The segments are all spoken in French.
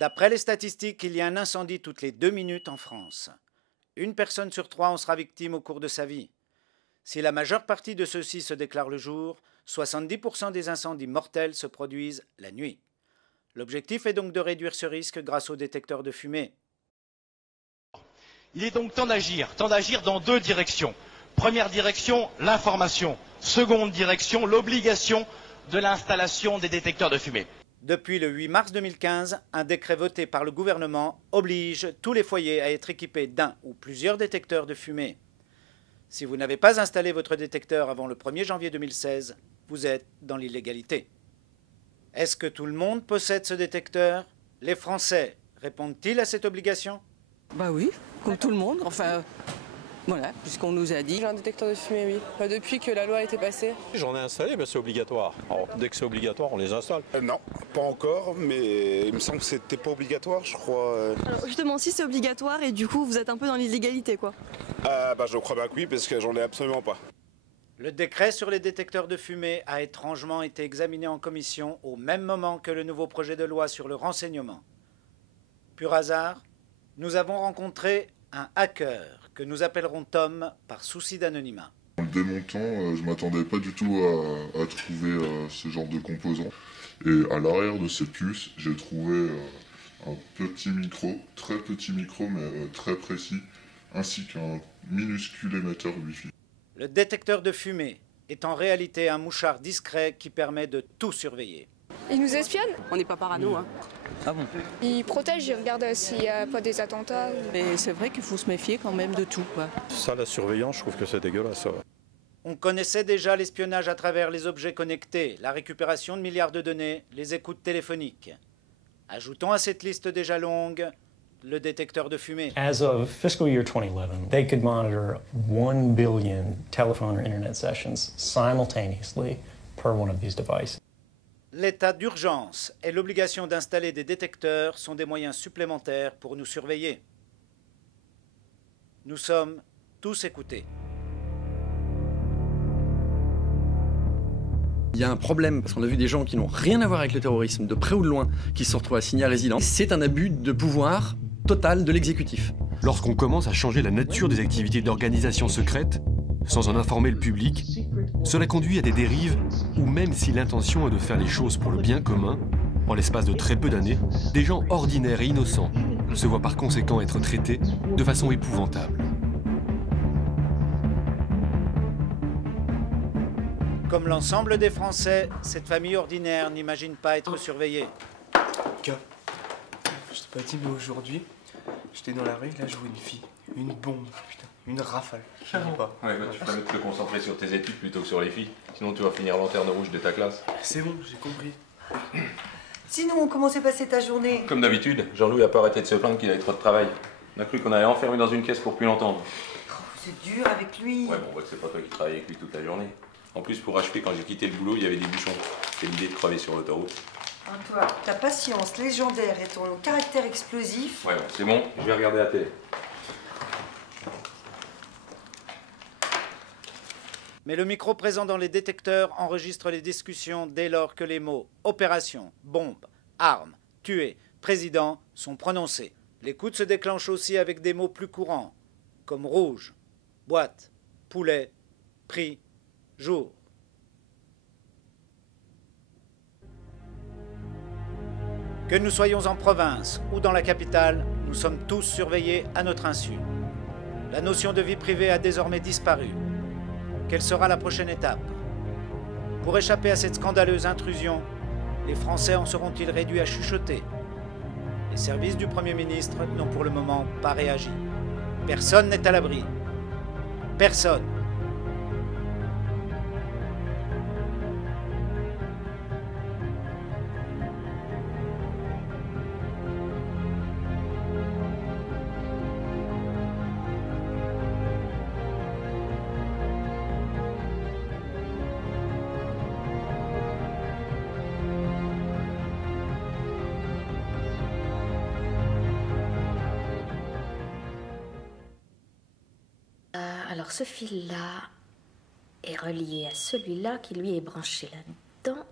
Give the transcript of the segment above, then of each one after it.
D'après les statistiques, il y a un incendie toutes les 2 minutes en France. Une personne sur 3 en sera victime au cours de sa vie. Si la majeure partie de ceux-ci se déclarent le jour, 70% des incendies mortels se produisent la nuit. L'objectif est donc de réduire ce risque grâce aux détecteurs de fumée. Il est donc temps d'agir dans deux directions. Première direction, l'information. Seconde direction, l'obligation de l'installation des détecteurs de fumée. Depuis le 8 mars 2015, un décret voté par le gouvernement oblige tous les foyers à être équipés d'un ou plusieurs détecteurs de fumée. Si vous n'avez pas installé votre détecteur avant le 1er janvier 2016, vous êtes dans l'illégalité. Est-ce que tout le monde possède ce détecteur? Les Français répondent-ils à cette obligation? Bah oui, comme tout le monde, enfin, voilà, puisqu'on nous a dit. J'ai un détecteur de fumée, oui. Depuis que la loi a été passée. J'en ai installé, mais c'est obligatoire. Alors, dès que c'est obligatoire, on les installe. Non, pas encore, mais il me semble que c'était pas obligatoire, je crois. Alors justement, si c'est obligatoire et du coup vous êtes un peu dans l'illégalité, quoi. Je crois bien que oui, parce que j'en ai absolument pas. Le décret sur les détecteurs de fumée a étrangement été examiné en commission au même moment que le nouveau projet de loi sur le renseignement. Pur hasard, nous avons rencontré un hacker que nous appellerons Tom par souci d'anonymat. En le démontant, je ne m'attendais pas du tout à trouver ce genre de composants. Et à l'arrière de cette puce, j'ai trouvé un petit micro, très petit micro mais très précis, ainsi qu'un minuscule émetteur Wi-Fi. Le détecteur de fumée est en réalité un mouchard discret qui permet de tout surveiller. Il nous espionne. On n'est pas parano, hein. Ah bon? Il protège, il regarde s'il n'y a pas des attentats. Mais c'est vrai qu'il faut se méfier quand même de tout, quoi. Ça, la surveillance, je trouve que c'est dégueulasse. Ça. On connaissait déjà l'espionnage à travers les objets connectés, la récupération de milliards de données, les écoutes téléphoniques. Ajoutons à cette liste déjà longue le détecteur de fumée. As of fiscal year 2011, they could monitor 1 billion telephone or internet sessions simultaneously per one of these devices. L'état d'urgence et l'obligation d'installer des détecteurs sont des moyens supplémentaires pour nous surveiller. Nous sommes tous écoutés. Il y a un problème, parce qu'on a vu des gens qui n'ont rien à voir avec le terrorisme, de près ou de loin, qui se sont retrouvés assignés à résidence. C'est un abus de pouvoir total de l'exécutif. Lorsqu'on commence à changer la nature des activités d'organisation secrète, sans en informer le public, cela conduit à des dérives où même si l'intention est de faire les choses pour le bien commun, en l'espace de très peu d'années, des gens ordinaires et innocents se voient par conséquent être traités de façon épouvantable. Comme l'ensemble des Français, cette famille ordinaire n'imagine pas être surveillée. Gars, je t'ai pas dit, mais aujourd'hui, j'étais dans la rue, là je vois une fille, une bombe, putain, une rafale, je dis pas. Ouais, bah, tu ferais mieux de te concentrer sur tes études plutôt que sur les filles, sinon tu vas finir lanterne rouge de ta classe. C'est bon, j'ai compris. Sinon, comment s'est passée ta journée? Comme d'habitude, Jean-Louis a pas arrêté de se plaindre qu'il avait trop de travail. On a cru qu'on allait enfermer dans une caisse pour plus l'entendre. Oh, c'est dur avec lui. Ouais, bon, on voit que c'est pas toi qui travailles avec lui toute la journée. En plus, pour achever, quand j'ai quitté le boulot, il y avait des bouchons. C'est l'idée de crever sur l'autoroute. Toi, ta patience légendaire et ton caractère explosif. Ouais, c'est bon, je vais regarder la télé. Mais le micro présent dans les détecteurs enregistre les discussions dès lors que les mots opération, bombe, arme, tuer, président sont prononcés. L'écoute se déclenche aussi avec des mots plus courants, comme rouge, boîte, poulet, prix, jour. Que nous soyons en province ou dans la capitale, nous sommes tous surveillés à notre insu. La notion de vie privée a désormais disparu. Quelle sera la prochaine étape? Pour échapper à cette scandaleuse intrusion, les Français en seront-ils réduits à chuchoter? Les services du Premier ministre n'ont pour le moment pas réagi. Personne n'est à l'abri. Personne. Alors ce fil-là est relié à celui-là qui lui est branché là-dedans.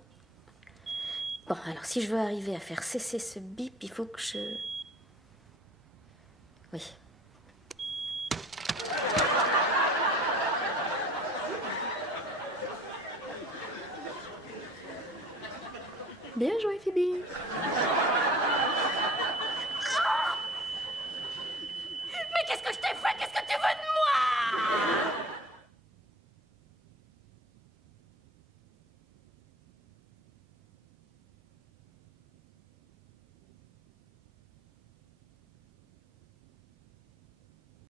Bon, alors si je veux arriver à faire cesser ce bip, il faut que je... Oui. Bien joué, Phoebe.